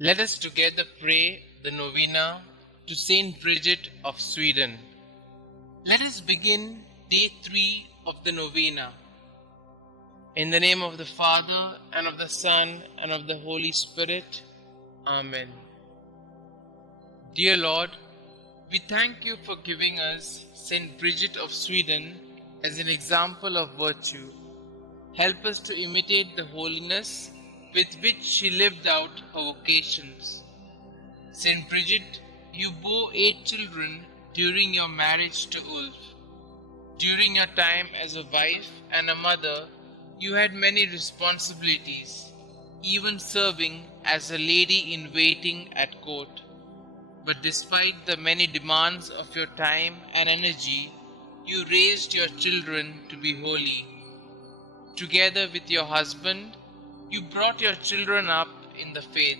Let us together pray the Novena to St Bridget of Sweden. Let us begin day 3 of the Novena. In the name of the Father, and of the Son, and of the Holy Spirit. Amen. Dear Lord, we thank you for giving us St Bridget of Sweden as an example of virtue. Help us to imitate the holiness with which she lived out her vocations. St Bridget, you bore 8 children during your marriage to Ulf. During your time as a wife and a mother, you had many responsibilities, even serving as a lady in waiting at court. But despite the many demands of your time and energy, you raised your children to be holy. Together with your husband, you brought your children up in the faith.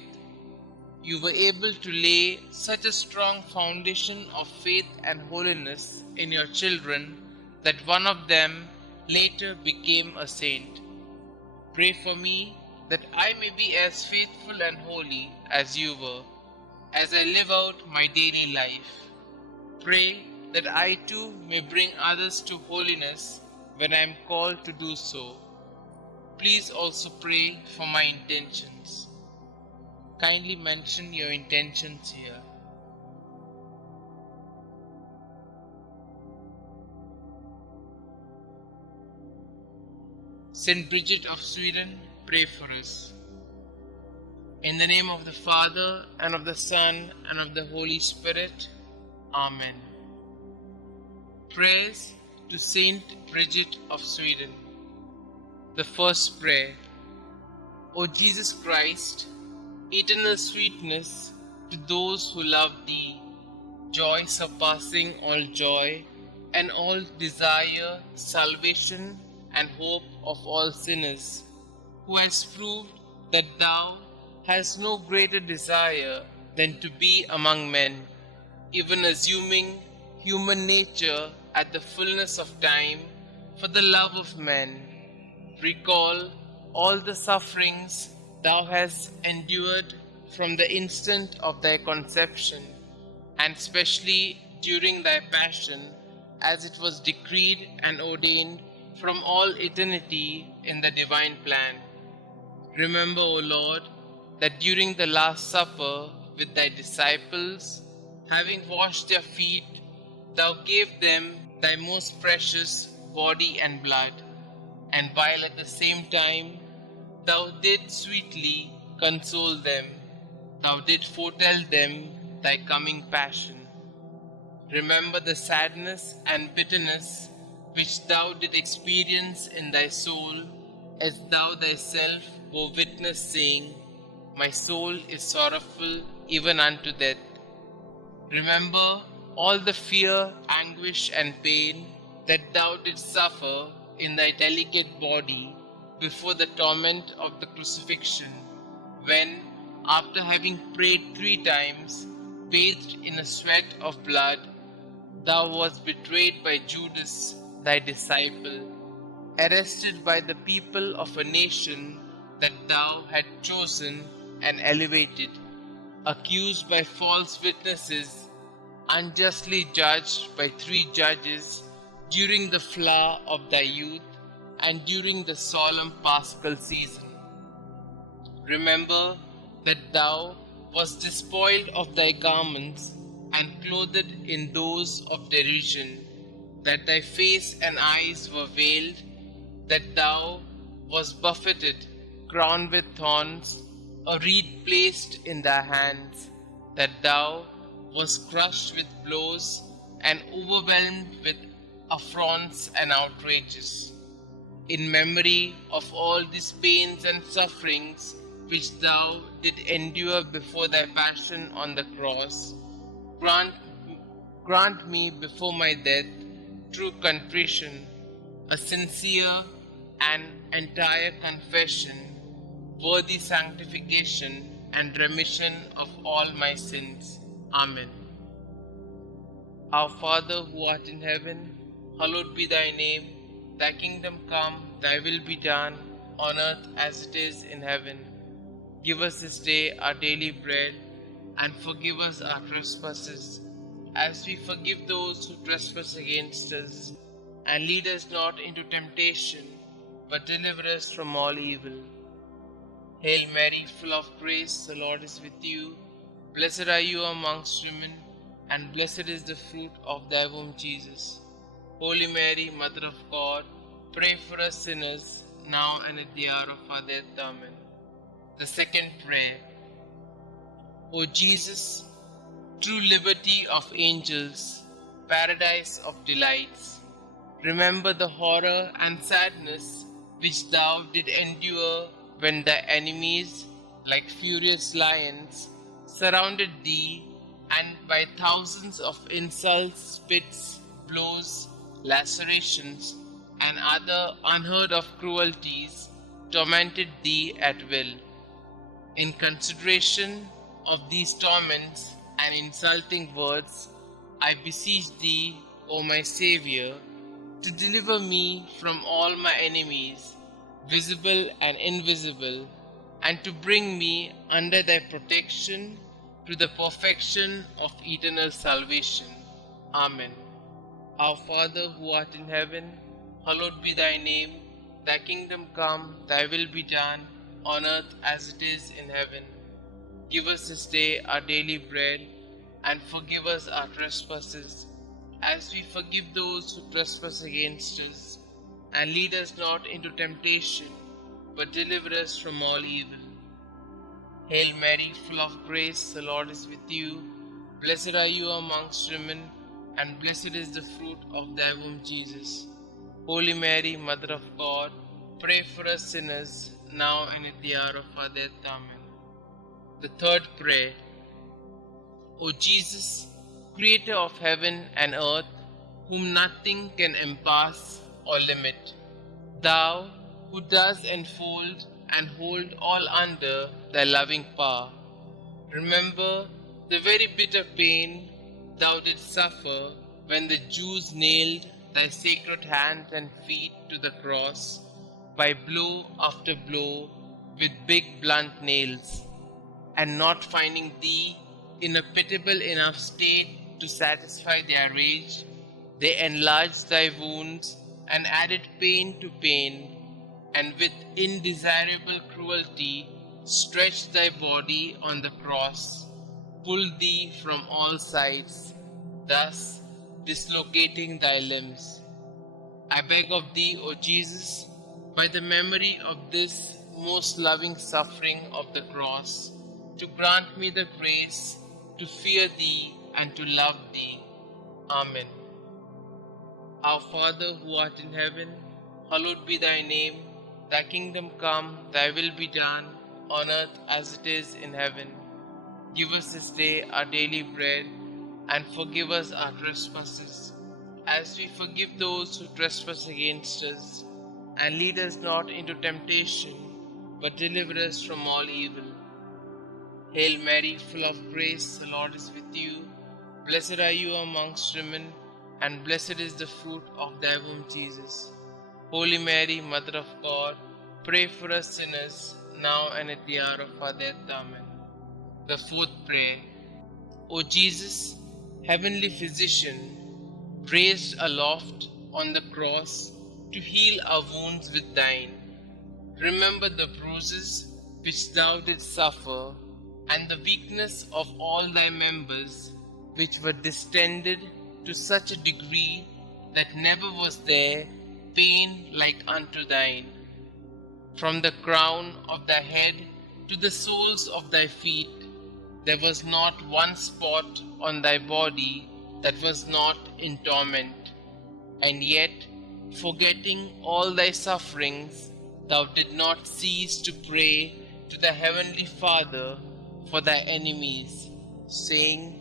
You were able to lay such a strong foundation of faith and holiness in your children that one of them later became a saint. Pray for me that I may be as faithful and holy as you were, as I live out my daily life. Pray that I too may bring others to holiness when I am called to do so. Please also pray for my intentions. Kindly mention your intentions here. St. Bridget of Sweden, pray for us. In the name of the Father, and of the Son, and of the Holy Spirit. Amen. Prayers to St. Bridget of Sweden. The first prayer. O Jesus Christ, eternal sweetness to those who love Thee, joy surpassing all joy, and all desire, salvation, and hope of all sinners, who has proved that Thou hast no greater desire than to be among men, even assuming human nature at the fullness of time for the love of men. Recall all the sufferings Thou hast endured from the instant of Thy conception, and especially during Thy passion, as it was decreed and ordained from all eternity in the divine plan. Remember, O Lord, that during the Last Supper with Thy disciples, having washed their feet, Thou gave them Thy most precious body and blood, and while at the same time Thou didst sweetly console them, Thou didst foretell them Thy coming passion. Remember the sadness and bitterness which Thou didst experience in Thy soul, as Thou Thyself bore witness, saying, My soul is sorrowful even unto death. Remember all the fear, anguish, and pain that Thou didst suffer in Thy delicate body before the torment of the crucifixion, when, after having prayed 3 times, bathed in a sweat of blood, Thou wast betrayed by Judas, Thy disciple, arrested by the people of a nation that Thou had chosen and elevated, accused by false witnesses, unjustly judged by 3 judges during the flower of Thy youth and during the solemn Paschal season. Remember that Thou wast despoiled of Thy garments and clothed in those of derision, that Thy face and eyes were veiled, that Thou wast buffeted, crowned with thorns, a reed placed in Thy hands, that Thou wast crushed with blows and overwhelmed with affronts and outrages. In memory of all these pains and sufferings which Thou did endure before Thy passion on the cross, grant me before my death true contrition, a sincere and entire confession, worthy sanctification and remission of all my sins. Amen. Our Father who art in heaven, hallowed be Thy name. Thy kingdom come, Thy will be done, on earth as it is in heaven. Give us this day our daily bread, and forgive us our trespasses, as we forgive those who trespass against us. And lead us not into temptation, but deliver us from all evil. Hail Mary, full of grace, the Lord is with you. Blessed are you amongst women, and blessed is the fruit of thy womb, Jesus. Holy Mary, Mother of God, pray for us sinners, now and at the hour of our death. Amen. The second prayer. O Jesus, true liberty of angels, paradise of delights, remember the horror and sadness which thou did endure when thy enemies, like furious lions, surrounded thee, and by thousands of insults, spits, blows, lacerations, and other unheard of cruelties tormented thee at will. In consideration of these torments and insulting words, I beseech thee, O my Xavier, to deliver me from all my enemies, visible and invisible, and to bring me under thy protection to the perfection of eternal salvation. Amen. Our Father who art in heaven, hallowed be thy name. Thy kingdom come, thy will be done, on earth as it is in heaven. Give us this day our daily bread, and forgive us our trespasses, as we forgive those who trespass against us. And lead us not into temptation, but deliver us from all evil. Hail Mary, full of grace, the Lord is with you. Blessed are you amongst women, and blessed is the fruit of thy womb, Jesus. Holy Mary, Mother of God, pray for us sinners, now and at the hour of our death. Amen. The third prayer. O Jesus, Creator of heaven and earth, whom nothing can encompass or limit, thou who dost enfold and hold all under thy loving power, remember the very bitter pain thou didst suffer when the Jews nailed thy sacred hands and feet to the cross by blow after blow with big blunt nails, and not finding thee in a pitiable enough state to satisfy their rage, they enlarged thy wounds and added pain to pain, and with indesirable cruelty stretched thy body on the cross, pulled thee from all sides, thus dislocating thy limbs. I beg of thee, O Jesus, by the memory of this most loving suffering of the cross, to grant me the grace to fear thee and to love thee. Amen. Our Father who art in heaven, hallowed be thy name. Thy kingdom come, thy will be done, on earth as it is in heaven. Give us this day our daily bread, and forgive us our trespasses, as we forgive those who trespass against us. And lead us not into temptation, but deliver us from all evil. Hail Mary, full of grace, the Lord is with you. Blessed are you amongst women, and blessed is the fruit of thy womb, Jesus. Holy Mary, Mother of God, pray for us sinners, now and at the hour of our death. Amen. The fourth prayer. O Jesus, heavenly physician, raised aloft on the cross to heal our wounds with thine, remember the bruises which thou didst suffer, and the weakness of all thy members, which were distended to such a degree that never was there pain like unto thine. From the crown of thy head to the soles of thy feet, there was not one spot on thy body that was not in torment. And yet, forgetting all thy sufferings, thou did not cease to pray to the heavenly Father for thy enemies, saying,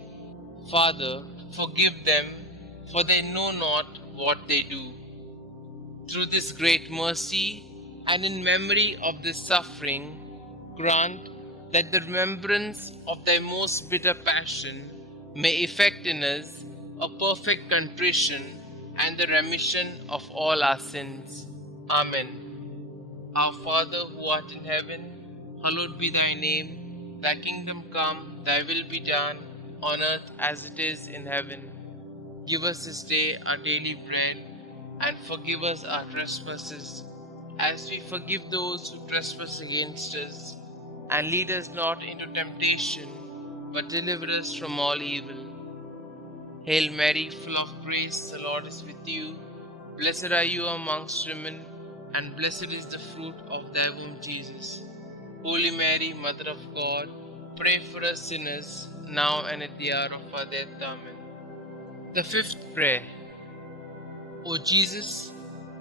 Father, forgive them, for they know not what they do. Through this great mercy, and in memory of this suffering, grant that the remembrance of thy most bitter passion may effect in us a perfect contrition and the remission of all our sins. Amen. Our Father who art in heaven, hallowed be thy name. Thy kingdom come, thy will be done, on earth as it is in heaven. Give us this day our daily bread, and forgive us our trespasses, as we forgive those who trespass against us. And lead us not into temptation, but deliver us from all evil. Hail Mary, full of grace, the Lord is with you. Blessed are you amongst women, and blessed is the fruit of thy womb, Jesus. Holy Mary, Mother of God, pray for us sinners, now and at the hour of our death. Amen. The fifth prayer. O Jesus,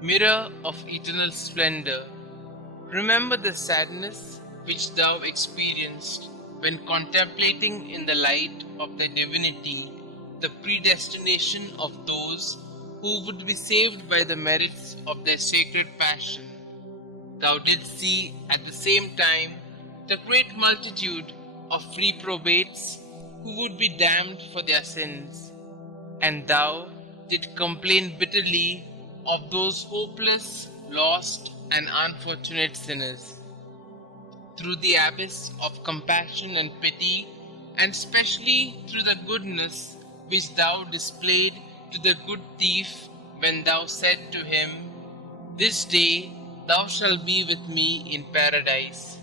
mirror of eternal splendor, remember the sadness which thou experienced when contemplating in the light of thy divinity the predestination of those who would be saved by the merits of their sacred passion. Thou didst see at the same time the great multitude of reprobates who would be damned for their sins, and thou didst complain bitterly of those hopeless, lost, and unfortunate sinners. Through the abyss of compassion and pity, and specially through the goodness which thou displayed to the good thief when thou said to him, "This day thou shalt be with me in paradise."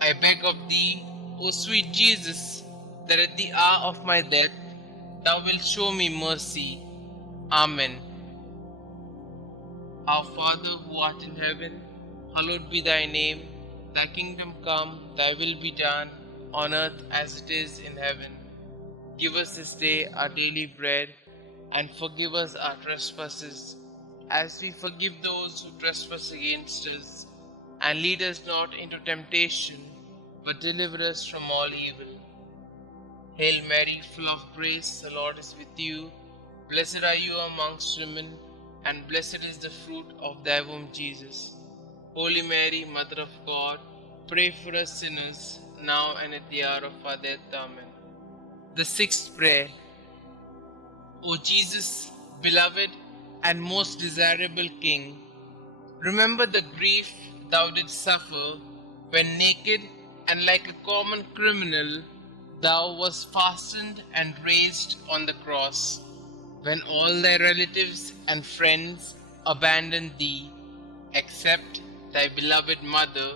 I beg of thee, O sweet Jesus, that at the hour of my death thou wilt show me mercy. Amen. Our Father who art in heaven, hallowed be thy name. Thy kingdom come, thy will be done, on earth as it is in heaven. Give us this day our daily bread, and forgive us our trespasses, as we forgive those who trespass against us. And lead us not into temptation, but deliver us from all evil. Hail Mary, full of grace, the Lord is with you. Blessed are you amongst women, and blessed is the fruit of thy womb, Jesus. Holy Mary, Mother of God, pray for us sinners, now and at the hour of our death. Amen. The sixth prayer. O Jesus, beloved and most desirable King, remember the grief thou didst suffer when naked and like a common criminal thou wast fastened and raised on the cross, when all thy relatives and friends abandoned thee, except thy beloved mother,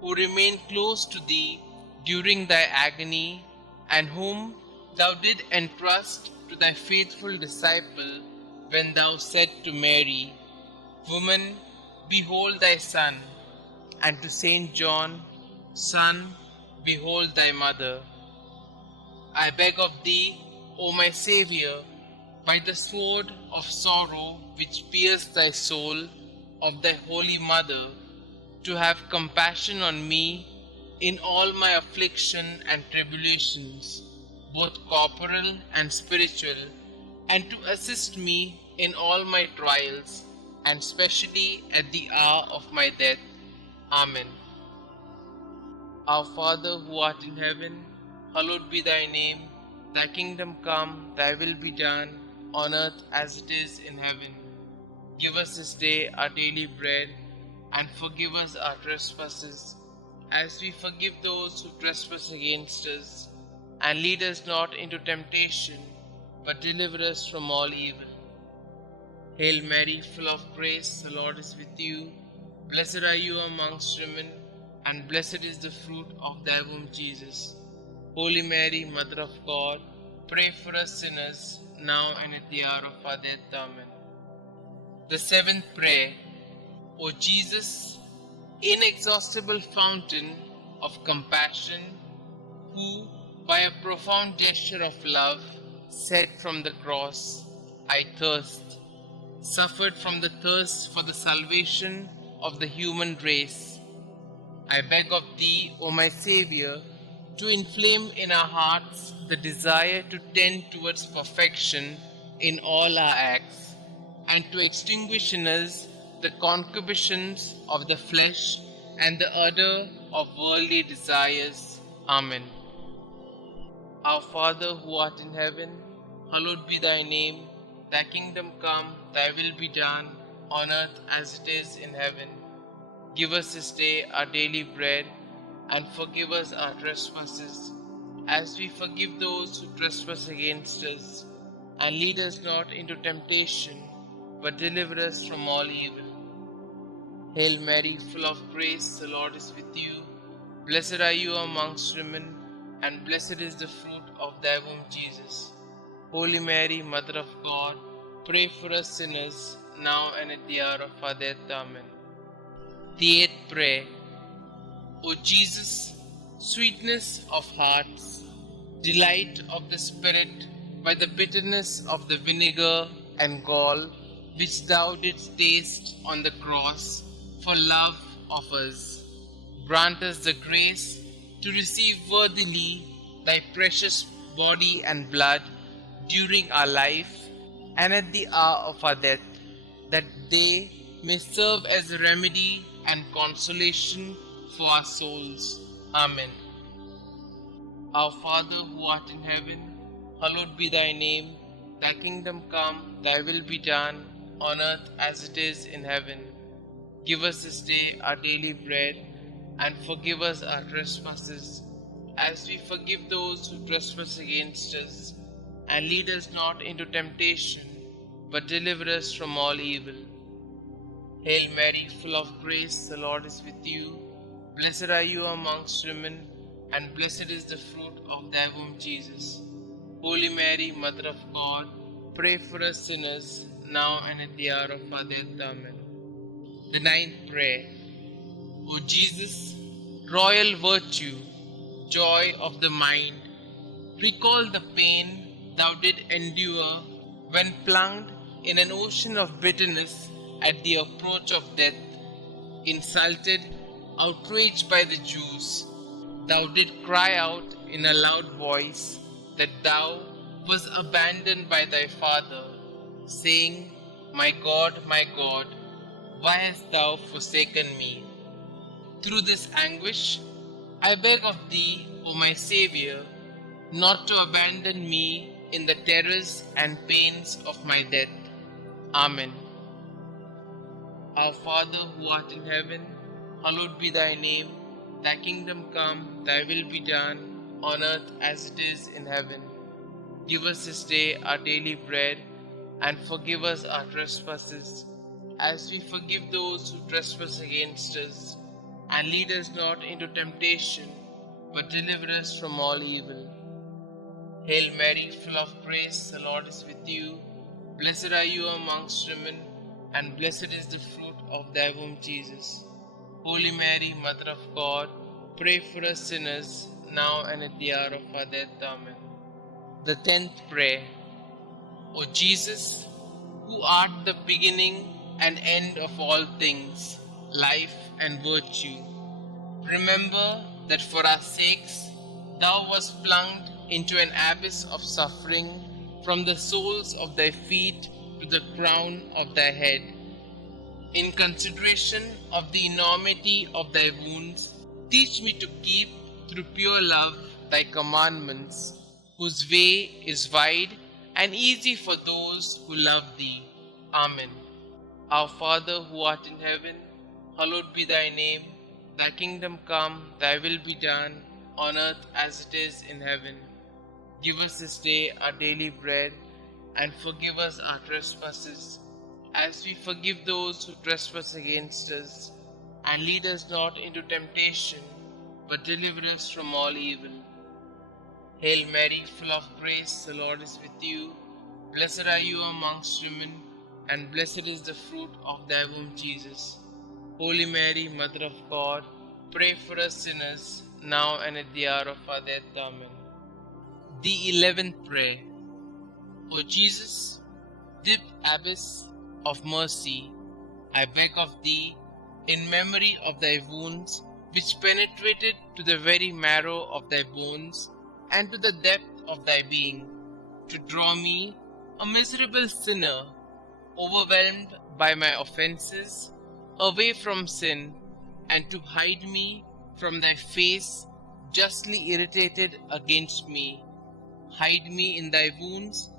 who remained close to thee during thy agony, and whom thou did entrust to thy faithful disciple when thou said to Mary, "Woman, behold thy son," and to Saint John, "Son, behold thy mother." I beg of thee, O my Xavier, by the sword of sorrow which pierced thy soul, of thy holy mother, to have compassion on me in all my affliction and tribulations, both corporal and spiritual, and to assist me in all my trials, and specially at the hour of my death. Amen. Our Father who art in heaven, hallowed be thy name. Thy kingdom come, thy will be done, on earth as it is in heaven. Give us this day our daily bread, and forgive us our trespasses, as we forgive those who trespass against us. And lead us not into temptation, but deliver us from all evil. Hail Mary, full of grace, the Lord is with you. Blessed are you amongst women, and blessed is the fruit of thy womb, Jesus. Holy Mary, Mother of God, pray for us sinners, now and at the hour of our death. Amen. The seventh prayer. O Jesus, inexhaustible fountain of compassion, who, by a profound gesture of love, said from the cross, "I thirst," suffered from the thirst for the salvation of the human race. I beg of thee, O my Xavier, to inflame in our hearts the desire to tend towards perfection in all our acts, and to extinguish in us the concupiscence of the flesh and the ardor of worldly desires. Amen. Our Father who art in heaven, hallowed be thy name. Thy kingdom come, thy will be done, on earth as it is in heaven. Give us this day our daily bread, and forgive us our trespasses, as we forgive those who trespass against us. And lead us not into temptation, but deliver us from all evil. Hail Mary, full of grace, the Lord is with you. Blessed are you amongst women, and blessed is the fruit of thy womb, Jesus. Holy Mary, Mother of God, pray for us sinners, now and at the hour of our death. Amen. The eighth prayer. O Jesus, sweetness of hearts, delight of the Spirit, by the bitterness of the vinegar and gall which thou didst taste on the cross for love of us, grant us the grace to receive worthily thy precious body and blood during our life and at the hour of our death, that they may serve as a remedy and consolation for our souls. Amen. Our Father who art in heaven, hallowed be thy name. Thy kingdom come, thy will be done, on earth as it is in heaven. Give us this day our daily bread, and forgive us our trespasses, as we forgive those who trespass against us. And lead us not into temptation, but deliver us from all evil. Hail Mary, full of grace, the Lord is with you. Blessed are you amongst women, and blessed is the fruit of thy womb, Jesus. Holy Mary, Mother of God, pray for us sinners, now and at the hour of our death. Amen. The ninth prayer. O Jesus, royal virtue, joy of the mind, recall the pain thou did endure when plunged in an ocean of bitterness at the approach of death. Insulted, outraged by the Jews, thou did cry out in a loud voice that thou wast abandoned by thy Father, saying, my God, why hast thou forsaken me? Through this anguish, I beg of thee, O my Xavier, not to abandon me in the terrors and pains of my death. Amen. Our Father who art in heaven, hallowed be thy name. Thy kingdom come, thy will be done, on earth as it is in heaven. Give us this day our daily bread, and forgive us our trespasses, as we forgive those who trespass against us. And lead us not into temptation, but deliver us from all evil. Hail Mary, full of grace, the Lord is with you. Blessed are you amongst women, and blessed is the fruit of thy womb, Jesus. Holy Mary, Mother of God, pray for us sinners, now and at the hour of our death. Amen. The 10th prayer. O Jesus, who art the beginning and end of all things, life and virtue, remember that for our sakes thou wast plunged into an abyss of suffering, from the soles of thy feet to the crown of thy head. In consideration of the enormity of thy wounds, teach me to keep, through pure love, thy commandments, whose way is wide and easy for those who love thee. Amen. Our Father who art in heaven, hallowed be thy name. Thy kingdom come, thy will be done, on earth as it is in heaven. Give us this day our daily bread, and forgive us our trespasses, as we forgive those who trespass against us. And lead us not into temptation, but deliver us from all evil. Hail Mary, full of grace, the Lord is with you. Blessed are you amongst women, and blessed is the fruit of thy womb, Jesus. Holy Mary, Mother of God, pray for us sinners, now and at the hour of our death. Amen. The 11th prayer. O Jesus, deep abyss of mercy, I beg of thee, in memory of thy wounds, which penetrated to the very marrow of thy bones and to the depth of thy being, to draw me, a miserable sinner, overwhelmed by my offenses, away from sin, and to hide me from thy face, justly irritated against me. Hide me in thy wounds,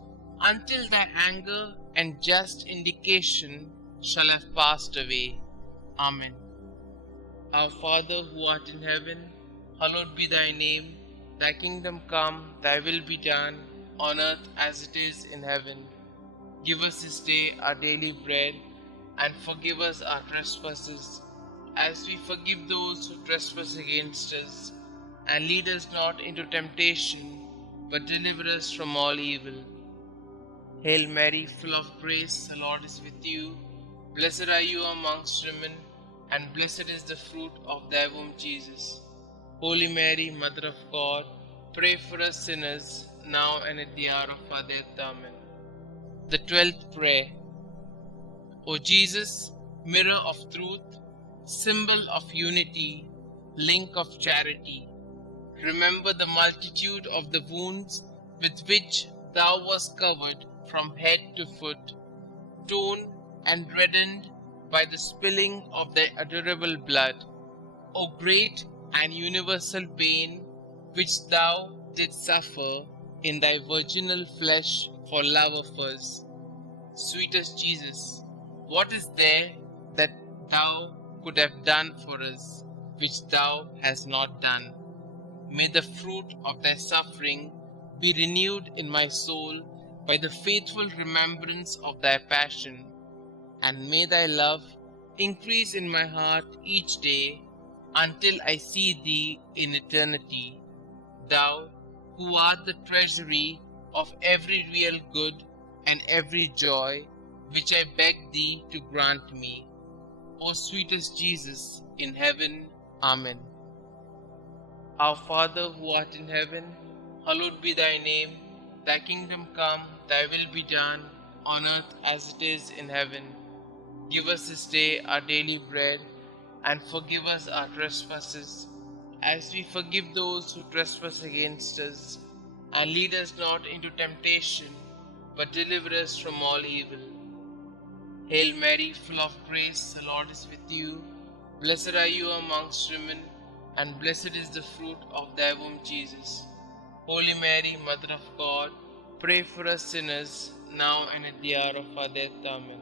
until thy anger and just indication shall have passed away. Amen. Our Father who art in heaven, hallowed be thy name. Thy kingdom come, thy will be done, on earth as it is in heaven. Give us this day our daily bread, and forgive us our trespasses, as we forgive those who trespass against us. And lead us not into temptation, but deliver us from all evil. Hail Mary, full of grace, the Lord is with you. Blessed are you amongst women, and blessed is the fruit of thy womb, Jesus. Holy Mary, Mother of God, pray for us sinners, now and at the hour of our death. Amen. The 12th Prayer. O Jesus, mirror of truth, symbol of unity, link of charity, remember the multitude of the wounds with which thou wast covered from head to foot, torn and reddened by the spilling of thy adorable blood. O great and universal pain which thou didst suffer in thy virginal flesh for love of us. Sweetest Jesus, what is there that thou could have done for us, which thou hast not done? May the fruit of thy suffering be renewed in my soul by the faithful remembrance of thy passion, and may thy love increase in my heart each day until I see thee in eternity, thou who art the treasury of every real good and every joy, which I beg thee to grant me. O sweetest Jesus in heaven. Amen. Our Father who art in heaven, hallowed be thy name. Thy kingdom come, thy will be done, on earth as it is in heaven. Give us this day our daily bread, and forgive us our trespasses, as we forgive those who trespass against us. And lead us not into temptation, but deliver us from all evil. Hail Mary, full of grace, the Lord is with you. Blessed are you amongst women, and blessed is the fruit of thy womb, Jesus. Holy Mary, Mother of God, pray for us sinners, now and at the hour of our death. Amen.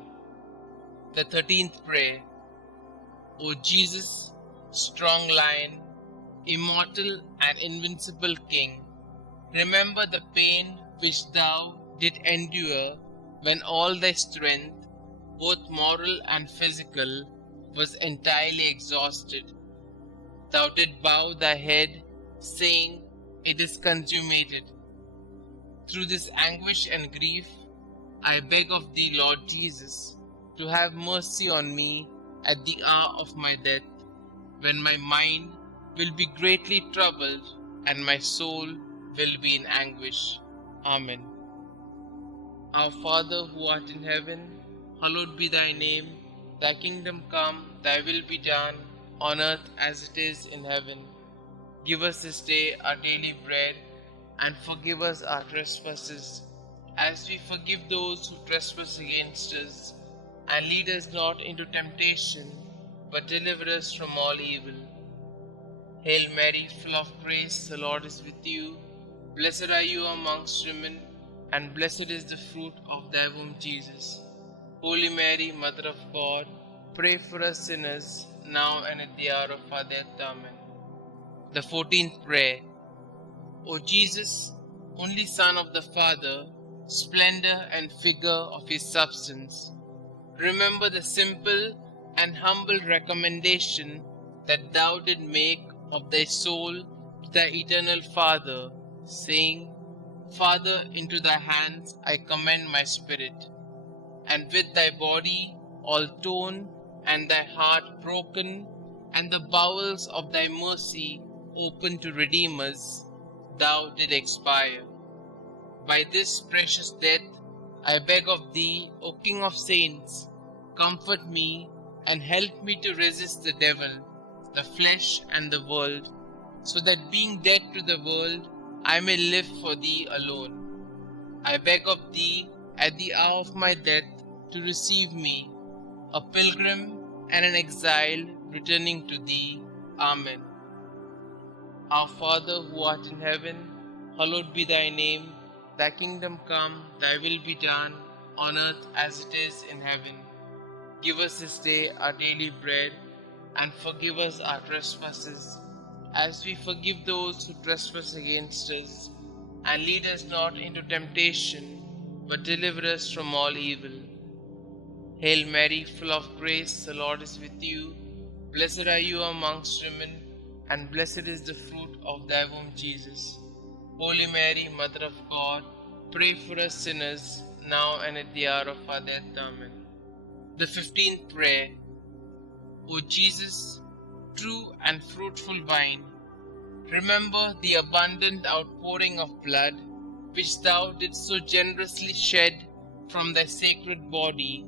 The 13th Prayer. O Jesus, strong Lion, immortal and invincible King, remember the pain which thou didst endure when all thy strength, both moral and physical, was entirely exhausted. Thou didst bow thy head, saying, "It is consummated." Through this anguish and grief, I beg of thee, Lord Jesus, to have mercy on me at the hour of my death, when my mind will be greatly troubled and my soul will be in anguish. Amen. Our Father who art in heaven, hallowed be thy name. Thy kingdom come, thy will be done, on earth as it is in heaven. Give us this day our daily bread, and forgive us our trespasses, as we forgive those who trespass against us. And lead us not into temptation, but deliver us from all evil. Hail Mary, full of grace, the Lord is with you. Blessed are you amongst women, and blessed is the fruit of thy womb, Jesus. Holy Mary, Mother of God, pray for us sinners, now and at the hour of our death. Amen. The 14th Prayer. O Jesus, only Son of the Father, splendor and figure of his substance, remember the simple and humble recommendation that thou didst make of thy soul to thy eternal Father, saying, "Father, into thy hands I commend my spirit." And with thy body all torn, and thy heart broken, and the bowels of thy mercy open to redeem us, thou didst expire. By this precious death I beg of thee, O King of saints, comfort me and help me to resist the devil, the flesh and the world, so that being dead to the world, I may live for thee alone. I beg of thee at the hour of my death to receive me, a pilgrim and an exile returning to thee. Amen. Our Father who art in heaven, hallowed be thy name. Thy kingdom come, thy will be done, on earth as it is in heaven. Give us this day our daily bread, and forgive us our trespasses, as we forgive those who trespass against us. And lead us not into temptation, but deliver us from all evil. Hail Mary, full of grace, the Lord is with you. Blessed are you amongst women, and blessed is the fruit of thy womb, Jesus. Holy Mary, Mother of God, pray for us sinners, now and at the hour of our death. Amen. The 15th prayer. O Jesus, true and fruitful vine, remember the abundant outpouring of blood which thou didst so generously shed from thy sacred body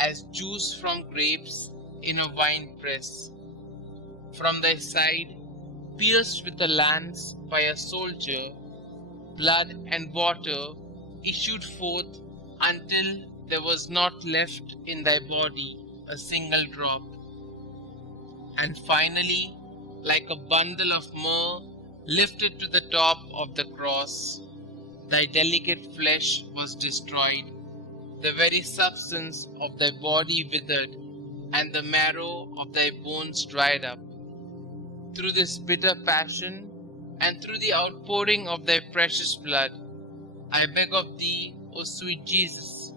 as juice from grapes in a wine press. From thy side, pierced with a lance by a soldier, blood and water issued forth until there was not left in thy body a single drop. And finally, like a bundle of myrrh lifted to the top of the cross, thy delicate flesh was destroyed, the very substance of thy body withered, and the marrow of thy bones dried up. Through this bitter passion, and through the outpouring of thy precious blood, I beg of thee, O sweet Jesus,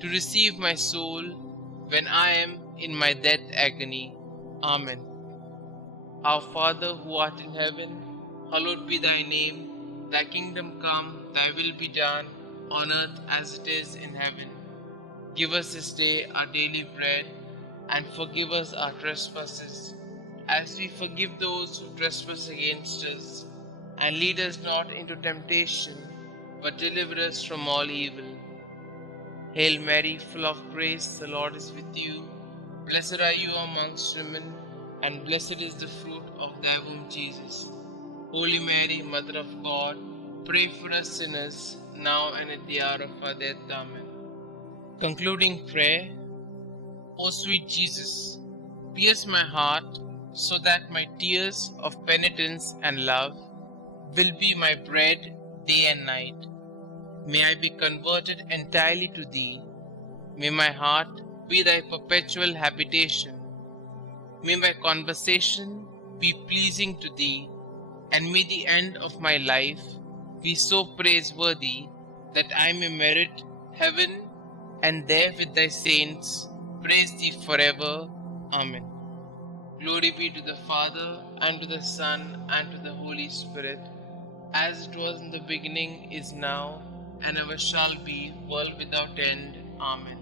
to receive my soul when I am in my death agony. Amen. Our Father who art in heaven, hallowed be thy name. Thy kingdom come, thy will be done, on earth as it is in heaven. Give us this day our daily bread, and forgive us our trespasses, as we forgive those who trespass against us. And lead us not into temptation, but deliver us from all evil. Hail Mary, full of grace, the Lord is with you. Blessed are you amongst women, and blessed is the fruit of thy womb, Jesus. Holy Mary, Mother of God, pray for us sinners, now and at the hour of our death. Amen. Concluding prayer. O sweet Jesus, pierce my heart so that my tears of penitence and love will be my bread day and night. May I be converted entirely to thee. May my heart be thy perpetual habitation. May my conversation be pleasing to thee, and may the end of my life be so praiseworthy that I may merit heaven, and there with thy saints praise thee forever. Amen. Glory be to the Father, and to the Son, and to the Holy Spirit, as it was in the beginning, is now, and ever shall be, world without end. Amen.